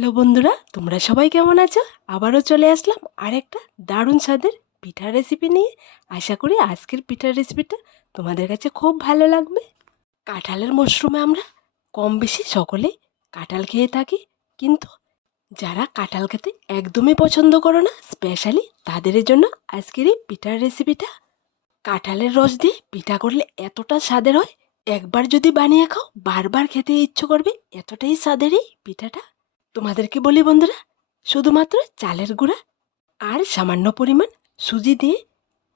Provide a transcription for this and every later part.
Hello বন্ধুরা, তোমরা সবাই কেমন আছো? আবারও চলে আসলাম আরেকটা দারুণ স্বাদের পিঠার রেসিপি নিয়ে। আশা করি আজকের পিঠার রেসিপিটা তোমাদের কাছে খুব ভালো লাগবে। কাঁঠালের মশরুমে আমরা কম বেশি সকলেই কাঁঠাল খেয়ে থাকি, কিন্তু যারা কাঁঠাল খেতে একদমই পছন্দ করো না স্পেশালি তাদের জন্য আজকের এই পিঠার রেসিপিটা কাঁঠালের রস দিয়ে পিঠা করলে এতটা স্বাদের হয়, একবার যদি বানিয়ে খাও বারবার খেতে ইচ্ছে করবে, এতটাই স্বাদের এই পিঠাটা। তোমাদেরকে বলি বন্ধুরা, শুধুমাত্র চালের গুঁড়া আর সামান্য পরিমাণ সুজি দিয়ে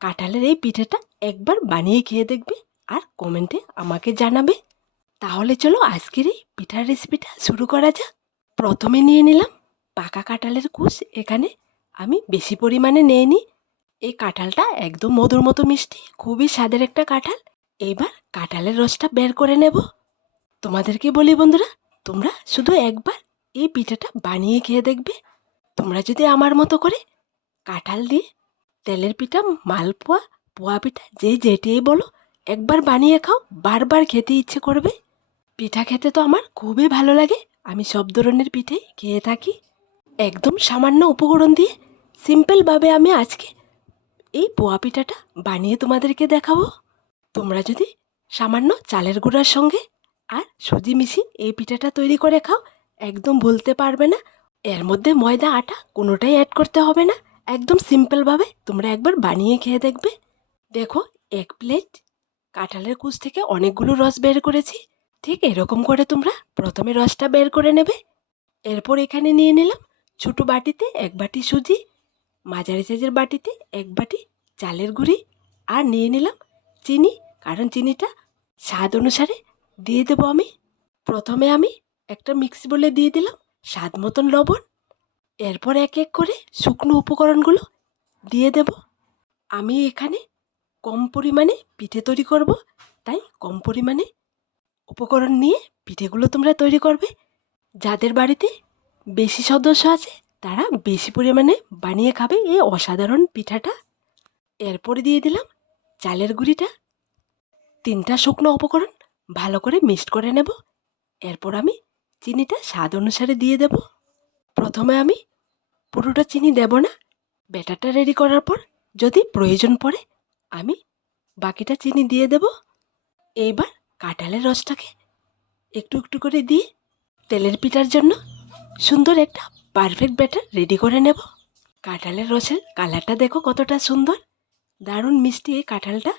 কাঁঠালের এই পিঠাটা একবার বানিয়ে খেয়ে দেখবে আর কমেন্টে আমাকে জানাবে। তাহলে চলো আজকের এই পিঠার রেসিপিটা শুরু করা যাক। প্রথমে নিয়ে নিলাম পাকা কাঁঠালের কুশ। এখানে আমি বেশি পরিমাণে নিইনি। এই কাঁঠালটা একদম মধুর মতো মিষ্টি, খুবই স্বাদের একটা কাঁঠাল। এবার কাঁঠালের রসটা বের করে নেব। তোমাদেরকে বলি বন্ধুরা, তোমরা শুধু একবার এই পিঠাটা বানিয়ে খেয়ে দেখবে। তোমরা যদি আমার মতো করে কাঁঠাল দিয়ে তেলের পিঠা, মালপোয়া, পোয়া পিঠা, যে যেটাই বলো, একবার বানিয়ে খাও, বারবার খেতে ইচ্ছে করবে। পিঠা খেতে তো আমার খুবই ভালো লাগে। আমি সব ধরনের পিঠে খেয়ে থাকি। একদম সামান্য উপকরণ দিয়ে সিম্পলভাবে আমি আজকে এই পোয়া পিঠাটা বানিয়ে তোমাদেরকে দেখাবো। তোমরা যদি সামান্য চালের গুঁড়ার সঙ্গে আর সুজি মিশিয়ে এই পিঠাটা তৈরি করে খাও একদম ভুলতে পারবে না। এর মধ্যে ময়দা, আটা কোনোটাই অ্যাড করতে হবে না। একদম সিম্পলভাবে তোমরা একবার বানিয়ে খেয়ে দেখবে। দেখো, এক প্লেট কাঁঠালের কুচ থেকে অনেকগুলো রস বের করেছি। ঠিক এরকম করে তোমরা প্রথমে রসটা বের করে নেবে। এরপর এখানে নিয়ে নিলাম ছোটো বাটিতে এক বাটি সুজি, মাঝারি সাইজের বাটিতে এক বাটি চালের গুঁড়ি আর নিয়ে নিলাম চিনি। কারণ চিনিটা স্বাদ অনুসারে দিয়ে দেবো আমি। প্রথমে আমি একটা মিক্সি বলে দিয়ে দিলাম, স্বাদ মতন লবণ। এরপর এক এক করে শুকনো উপকরণগুলো দিয়ে দেব। আমি এখানে কম পরিমাণে পিঠে তৈরি করব, তাই কম পরিমাণে উপকরণ নিয়ে পিঠেগুলো তোমরা তৈরি করবে। যাদের বাড়িতে বেশি সদস্য আছে, তারা বেশি পরিমাণে বানিয়ে খাবে এই অসাধারণ পিঠাটা। এরপরে দিয়ে দিলাম চালের গুঁড়িটা। তিনটা শুকনো উপকরণ ভালো করে মিক্সড করে নেব। এরপর আমি চিনিটা স্বাদ অনুসারে দিয়ে দেব। প্রথমে আমি পুরোটা চিনি দেব না। ব্যাটারটা রেডি করার পর যদি প্রয়োজন পড়ে আমি বাকিটা চিনি দিয়ে দেব। এইবার কাঁঠালের রসটাকে একটু একটু করে দিয়ে তেলের পিঠার জন্য সুন্দর একটা পারফেক্ট ব্যাটার রেডি করে নেব। কাঁঠালের রসের কালারটা দেখো কতটা সুন্দর। দারুণ মিষ্টি এই কাঁঠালটা।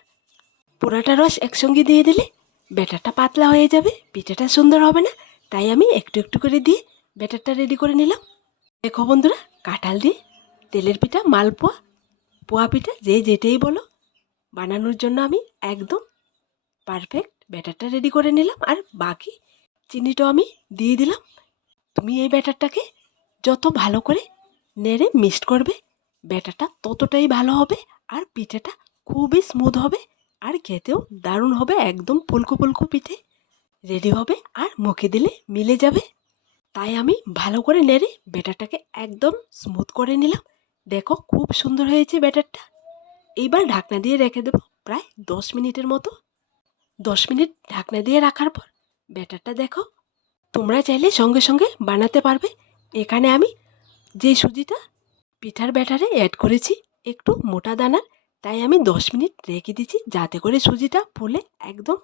পোড়াটা রস একসঙ্গে দিয়ে দিলে ব্যাটারটা পাতলা হয়ে যাবে, পিঠাটা সুন্দর হবে না। তাই আমি একটু একটু করে দিয়ে ব্যাটারটা রেডি করে নিলাম। দেখো বন্ধুরা, কাঁঠাল দিয়ে তেলের পিঠা, মালপোয়া, পোয়া পিঠা, যে যেটাই বলো, বানানোর জন্য আমি একদম পারফেক্ট ব্যাটারটা রেডি করে নিলাম। আর বাকি চিনিটাও আমি দিয়ে দিলাম। তুমি এই ব্যাটারটাকে যত ভালো করে নেড়ে মিক্সড করবে, ব্যাটারটা ততটাই ভালো হবে আর পিঠেটা খুবই স্মুথ হবে আর খেতেও দারুণ হবে, একদম ফুলকো ফুলকো পিঠে। রেডি হবে আর মুখে দিলে মিলে যাবে। তাই আমি ভালো করে নেড়ে ব্যাটারটাকে একদম স্মুথ করে নিলাম। দেখো খুব সুন্দর হয়েছে ব্যাটারটা। এইবার ঢাকনা দিয়ে রেখে দেবো প্রায় দশ মিনিটের মতো। দশ মিনিট ঢাকনা দিয়ে রাখার পর ব্যাটারটা দেখো। তোমরা চাইলে সঙ্গে সঙ্গে বানাতে পারবে। এখানে আমি যে সুজিটা পিঠার ব্যাটারে অ্যাড করেছি একটু মোটা দানার, তাই আমি দশ মিনিট রেখে দিচ্ছি যাতে করে সুজিটা ফুলে একদম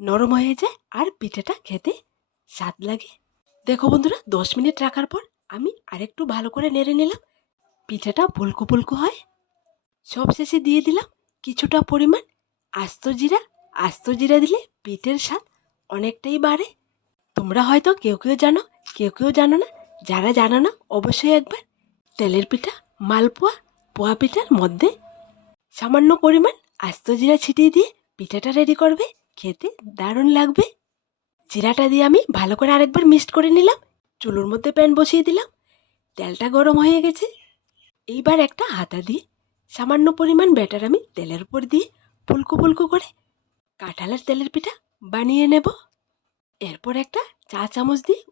নরম হয়ে যায় আর পিঠেটা খেতে স্বাদ লাগে। দেখো বন্ধুরা, দশ মিনিট রাখার পর আমি আরেকটু ভালো করে নেড়ে নিলাম। পিঠেটা ফুলকো ফুলকো হয়। সব শেষে দিয়ে দিলাম কিছুটা পরিমাণ আস্ত জিরা। আস্ত জিরা দিলে পিঠের স্বাদ অনেকটাই বাড়ে। তোমরা হয়তো কেউ কেউ জানো, কেউ কেউ জানো না, যারা জানো না অবশ্যই একবার তেলের পিঠা, মালপোয়া, পোয়া পিঠার মধ্যে সামান্য পরিমাণ আস্ত জিরা ছিটিয়ে দিয়ে পিঠাটা রেডি করবে। খেতে দারুণ লাগবে। জিরাটা দিয়ে আমি ভালো করে আরেকবার মিক্সড করে নিলাম। চুলোর মধ্যে প্যান বসিয়ে দিলাম। তেলটা গরম হয়ে গেছে। এইবার একটা হাতা দিয়ে সামান্য পরিমাণ ব্যাটার আমি তেলের উপর দিয়ে ফুলকো ফুলকো করে কাঁঠালের তেলের পিঠা বানিয়ে নেব। এরপর একটা চা চামচ দিয়ে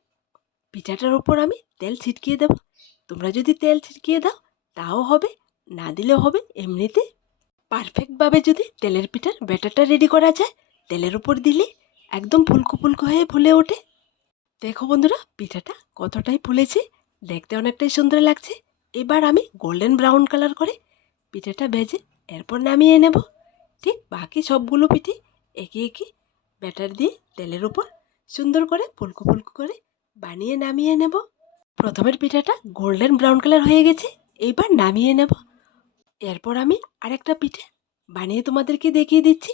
পিঠাটার উপর আমি তেল ছিটকিয়ে দেব। তোমরা যদি তেল ছিটকিয়ে দাও, তাও হবে, না দিলেও হবে, এমনিতে পারফেক্টভাবে যদি তেলের পিঠার ব্যাটারটা রেডি করা যায় তেলের উপর দিলে একদম ফুলকো ফুলকো হয়ে ফুলে ওঠে। দেখো বন্ধুরা, পিঠাটা কতটাই ফুলেছে, দেখতে অনেকটাই সুন্দর লাগছে। এবার আমি গোল্ডেন ব্রাউন কালার করে পিঠাটা ভেজে এরপর নামিয়ে নেব। ঠিক বাকি সবগুলো পিঠে একে একে ব্যাটার দিয়ে তেলের উপর সুন্দর করে ফুলকো ফুলকো করে বানিয়ে নামিয়ে নেব। প্রথমের পিঠাটা গোল্ডেন ব্রাউন কালার হয়ে গেছে এইবার নামিয়ে নেব। এরপর আমি আরেকটা পিঠে বানিয়ে তোমাদেরকে দেখিয়ে দিচ্ছি।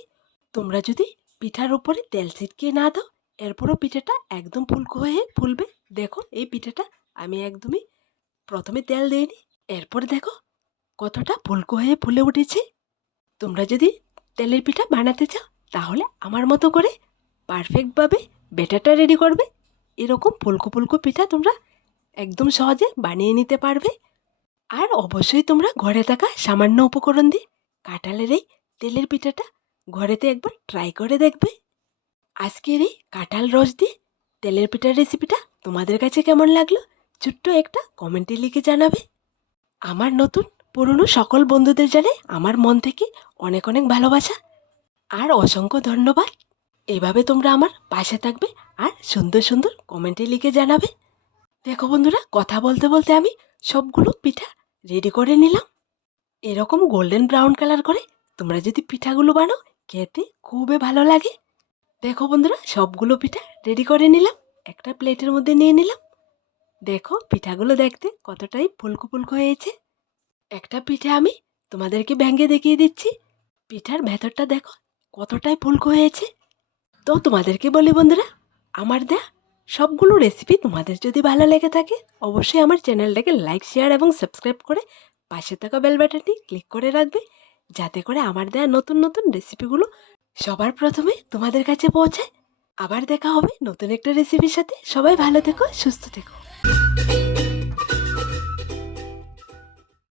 তোমরা যদি পিঠার উপরে তেল ছিটকে না দাও, এরপরও পিঠাটা একদম ফুলকো হয়ে ফুলবে। দেখো, এই পিঠাটা আমি একদমই প্রথমে তেল দিইনি, এরপর দেখো কতটা ফুলকো হয়ে ফুলে উঠেছে। তোমরা যদি তেলের পিঠা বানাতে চাও, তাহলে আমার মতো করে পারফেক্টভাবে ব্যাটারটা রেডি করবে। এরকম ফুলকো ফুলকো পিঠা তোমরা একদম সহজে বানিয়ে নিতে পারবে। আর অবশ্যই তোমরা ঘরে থাকা সামান্য উপকরণ দিয়ে কাঁঠালের এই তেলের পিঠাটা ঘরেতে একবার ট্রাই করে দেখবে। আজকের এই কাঁঠাল রস দিয়ে তেলের পিঠার রেসিপিটা তোমাদের কাছে কেমন লাগল, ছোট্ট একটা কমেন্টে লিখে জানাবে। আমার নতুন, পুরনো সকল বন্ধুদের জানাই আমার মন থেকে অনেক অনেক ভালোবাসা। আর অসংখ্য ধন্যবাদ। এভাবে তোমরা আমার পাশে থাকবে আর সুন্দর সুন্দর কমেন্টে লিখে জানাবে। দেখো বন্ধুরা, কথা বলতে বলতে আমি সবগুলো পিঠা রেডি করে নিলাম। এরকম গোল্ডেন ব্রাউন কালার করে তোমরা যদি পিঠাগুলো বানাও খেতে খুবই ভালো লাগে। দেখো বন্ধুরা, সবগুলো পিঠা রেডি করে নিলাম। একটা প্লেটের মধ্যে নিয়ে নিলাম। দেখো পিঠাগুলো দেখতে কতটাই ফুলকো ফুলকো হয়েছে। একটা পিঠে আমি তোমাদেরকে ভেঙে দেখিয়ে দিচ্ছি। পিঠার ভেতরটা দেখো কতটাই ফুলকো হয়েছে। তো তোমাদেরকে বলি বন্ধুরা, আমার দেয়া সবগুলো রেসিপি তোমাদের যদি ভালো লেগে থাকে, অবশ্যই আমার চ্যানেলটাকে লাইক শেয়ার এবং সাবস্ক্রাইব করে পাশে থাকা বেল বাটনটি ক্লিক করে রাখবে। যাতে করে আমার দেয়া নতুন নতুন রেসিপিগুলো সবার প্রথমে তোমাদের কাছে পৌঁছায়। আবার দেখা হবে নতুন একটা রেসিপির সাথে। সবাই ভালো থেকো, সুস্থ থেকো।